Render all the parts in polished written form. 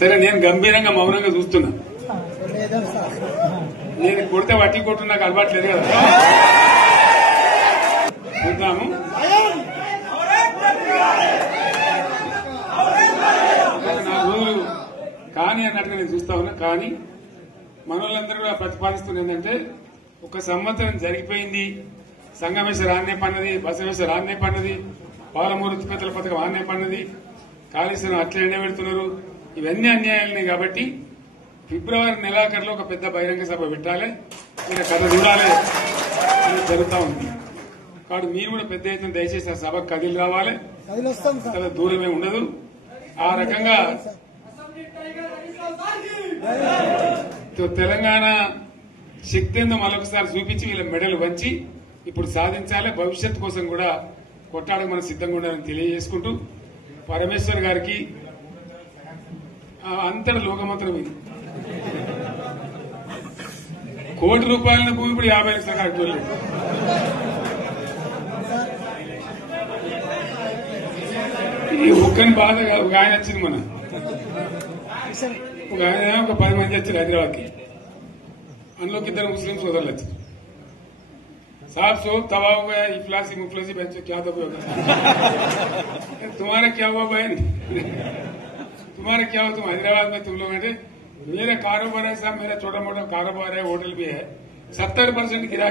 సరే నేను గంభీరంగా మౌనంగా చూస్తున్నా. నేను కొడితే వట్టి కొట్టు నాకు అలవాట్లేదు కదా. చూద్దాము. నా రోజులు కానీ అన్నట్టుగా నేను చూస్తా ఉన్నా. కానీ మనోళ్ళందరూ కూడా ప్రతిపాదిస్తున్న ఏంటంటే ఒక సంవత్సరం జరిగిపోయింది. సంగమేశ్వర ఆన్నే పన్నది, బసవేశ్వర ఆన్నే పన్నది, పాలమూరు ఉత్పత్తుల పథకం ఆన్నే పన్నది, కాళేశ్వరం అట్లే ఎండబెడుతున్నారు. ఇవన్నీ అన్యాయాలని కాబట్టి ఫిబ్రవరి నెలాఖరులో ఒక పెద్ద బహిరంగ సభ పెట్టాలి, మీరు కథ చూడాలి అని జరుగుతూ ఉంది. కాబట్టి మీరు కూడా పెద్ద ఎత్తున దయచేసి ఆ సభకు కదిలి రావాలి. చాలా దూరమే ఉండదు. ఆ రకంగా తెలంగాణ శక్తి ఏందో మరొకసారి చూపించి వీళ్ళ మెడలు వంచి ఇప్పుడు సాధించాలి. భవిష్యత్తు కోసం కూడా కొట్టాడకు మనం సిద్ధంగా ఉండాలని తెలియజేసుకుంటూ పరమేశ్వర్ గారికి అంతటి లోకమంత్రం ఇది. కోటి రూపాయల భూమి ఇప్పుడు 50 లక్షల కాదు. ఈ ఒక్కని బాధ ఒక ఆయన వచ్చింది, మన ఒక ఆయన ఒక 10 మంది వచ్చారు హైదరాబాద్కి. అందులోకి 2 ముస్లిం సోదరులు వచ్చారు. साहब सोब तबाह हो गया, इफलासी मुफलसी बच्चों क्या दबे होगा. तुम्हारा क्या हुआ बहन, तुम्हारा क्या हुआ, तुम हैदराबाद में तुम लोग हैं. मेरा कारोबार है साहब, मेरा छोटा मोटा कारोबार है, होटल भी है. 70% गिर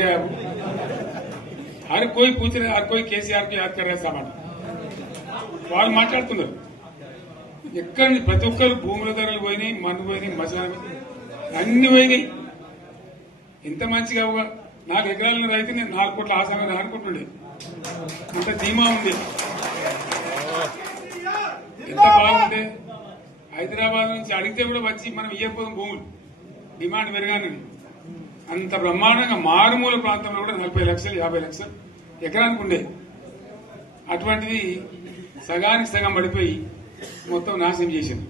गया. हर कोई पूछ रहे, हर कोई केसीआर को याद कर रहा है सामान. వాళ్ళు మాట్లాడుతున్నారు. ఎక్కడ ప్రతి ఒక్కరు భూముల ధరలు పోయినాయి, మన్ను పోయినాయి, మసాలా అన్ని పోయినాయి. ఎంత మంచిగా 4 ఎకరాల రైతు నేను 4 కోట్ల ఆసానని అనుకుంటుండే. అంత ధీమా ఉంది, ఎంత బాగుంటే. హైదరాబాద్ నుంచి అడిగితే కూడా వచ్చి మనం ఇయ్యకపోదాం భూములు, డిమాండ్ పెరగానని. అంత బ్రహ్మాండంగా మారుమూల ప్రాంతంలో కూడా 40 లక్షలు 50 లక్షలు ఎకరానికి ఉండే. అటువంటిది సగానికి సగం పడిపోయి మొత్తం నాశనం చేశారు.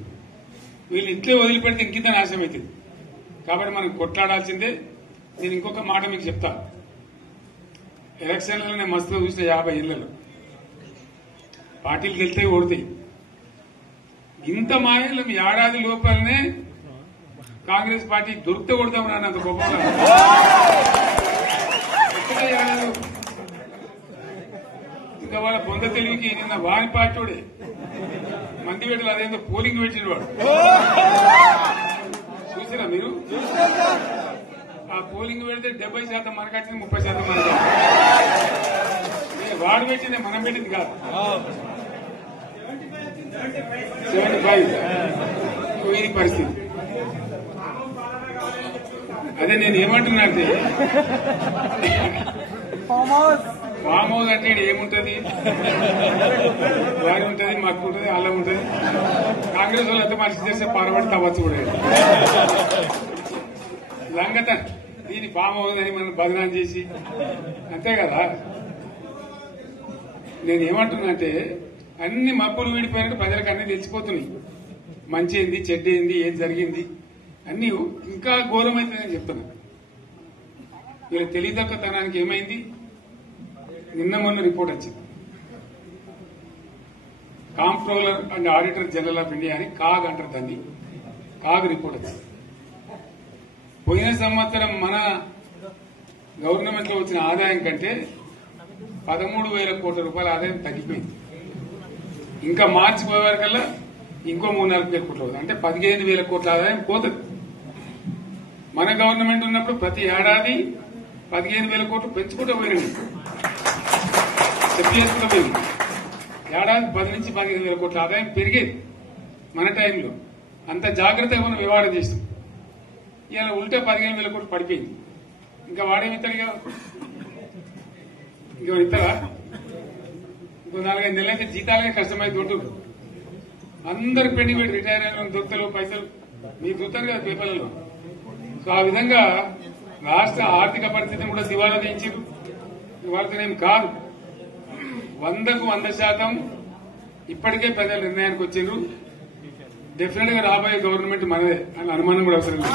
వీళ్ళు ఇట్లే వదిలిపెడితే ఇంకింత నాశనం అవుతుంది. కాబట్టి మనం కొట్లాడాల్సిందే. నేను ఇంకొక మాట మీకు చెప్తా. ఎలక్షన్లలో నేను మస్తుగా చూసిన 50 ఏళ్లలో పార్టీలు గెలితే ఓడతాయి. ఇంత మాయలు ఏడాది లోపలనే కాంగ్రెస్ పార్టీ దొరికితే కొడతాం రాని అంత గొప్పగా. ఇంకా వాళ్ళ పొంద తెలివికి నిన్న వారి పార్టీ మంది పెట్టలు అదేందో పోలింగ్ పెట్టిన వాడు చూసారా మీరు? ఆ పోలింగ్ పెడితే 70% మనకు వచ్చింది, 30% మనకు. వాడు పెట్టింది మనం పెట్టింది కాదు. 75 ఇది పరిస్థితి. అదే నేను ఏమంటున్నా అంటే ఫామ్ హౌస్ అంటే ఏముంటది, వారి ఉంటది, మాకు ఉంటది, అల్లం ఉంటది. కాంగ్రెస్ వాళ్ళు ఎంత మనిషి చేస్తే పారబడి తవ్వచ్చు కూడా లంగత. దీన్ని ఫామ్ హౌస్ అని మనం బదనాం చేసి అంతే కదా. నేనేమంటున్నా అంటే అన్ని మబ్బులు వీడిపోయినట్టు ప్రజలకు అన్ని తెలిసిపోతున్నాయి. మంచి ఏంది, చెడ్డ ఏంది, ఏం జరిగింది అన్ని ఇంకా ఘోరమైందని చెప్తున్నా. వీళ్ళ తెలివితక్కువతనానికి ఏమైంది? నిన్న మొన్న రిపోర్ట్ వచ్చింది. Comptroller and auditor general of India అని కాగ్ అంటారు దాన్ని. కాగ్ రిపోర్ట్ వచ్చింది. పోయిన సంవత్సరం మన గవర్నమెంట్ లో వచ్చిన ఆదాయం కంటే 13,000 కోట్ల రూపాయల ఆదాయం తగ్గిపోయింది. ఇంకా మార్చి పోయేవారికల్లా ఇంకో 3-4 కోట్ల అవుతుంది. అంటే 15,000 కోట్ల ఆదాయం పోతుంది. మన గవర్నమెంట్ ఉన్నప్పుడు ప్రతి ఏడాది 15,000 కోట్లు పెంచుకుంటూ పోయింది. చెప్పేసుకుంటూ పోయింది. ఏడాది 10 నుంచి 15,000 కోట్ల ఆదాయం పెరిగేది మన టైంలో. అంత జాగ్రత్తగా మనం వ్యవహారం చేస్తాం. ఇలా ఉల్టా 15,000 కోట్లు పడిపోయింది. ఇంకా వాడేమిస్తాడుగా, ఇంకో ఇస్తారా? ఇంకో 4-5 నెలలైతే జీతాలే కష్టమైంది. దొరుకుతుంది అందరు పెండింగ్ పెట్టి రిటైర్ అయిన దొరుకుతారు పైసలు మీకు చూస్తారు కదా పేపర్లలో. సో ఆ విధంగా రాష్ట్ర ఆర్థిక పరిస్థితిని కూడా దివాలా తీయించారు. వాళ్ళతోనేం కాదు, 100కు 100% ఇప్పటికే ప్రజల నిర్ణయానికి వచ్చారు. డెఫినెట్ గా రాబోయే గవర్నమెంట్ మనదే అని అనుమానం కూడా అవసరం లేదు.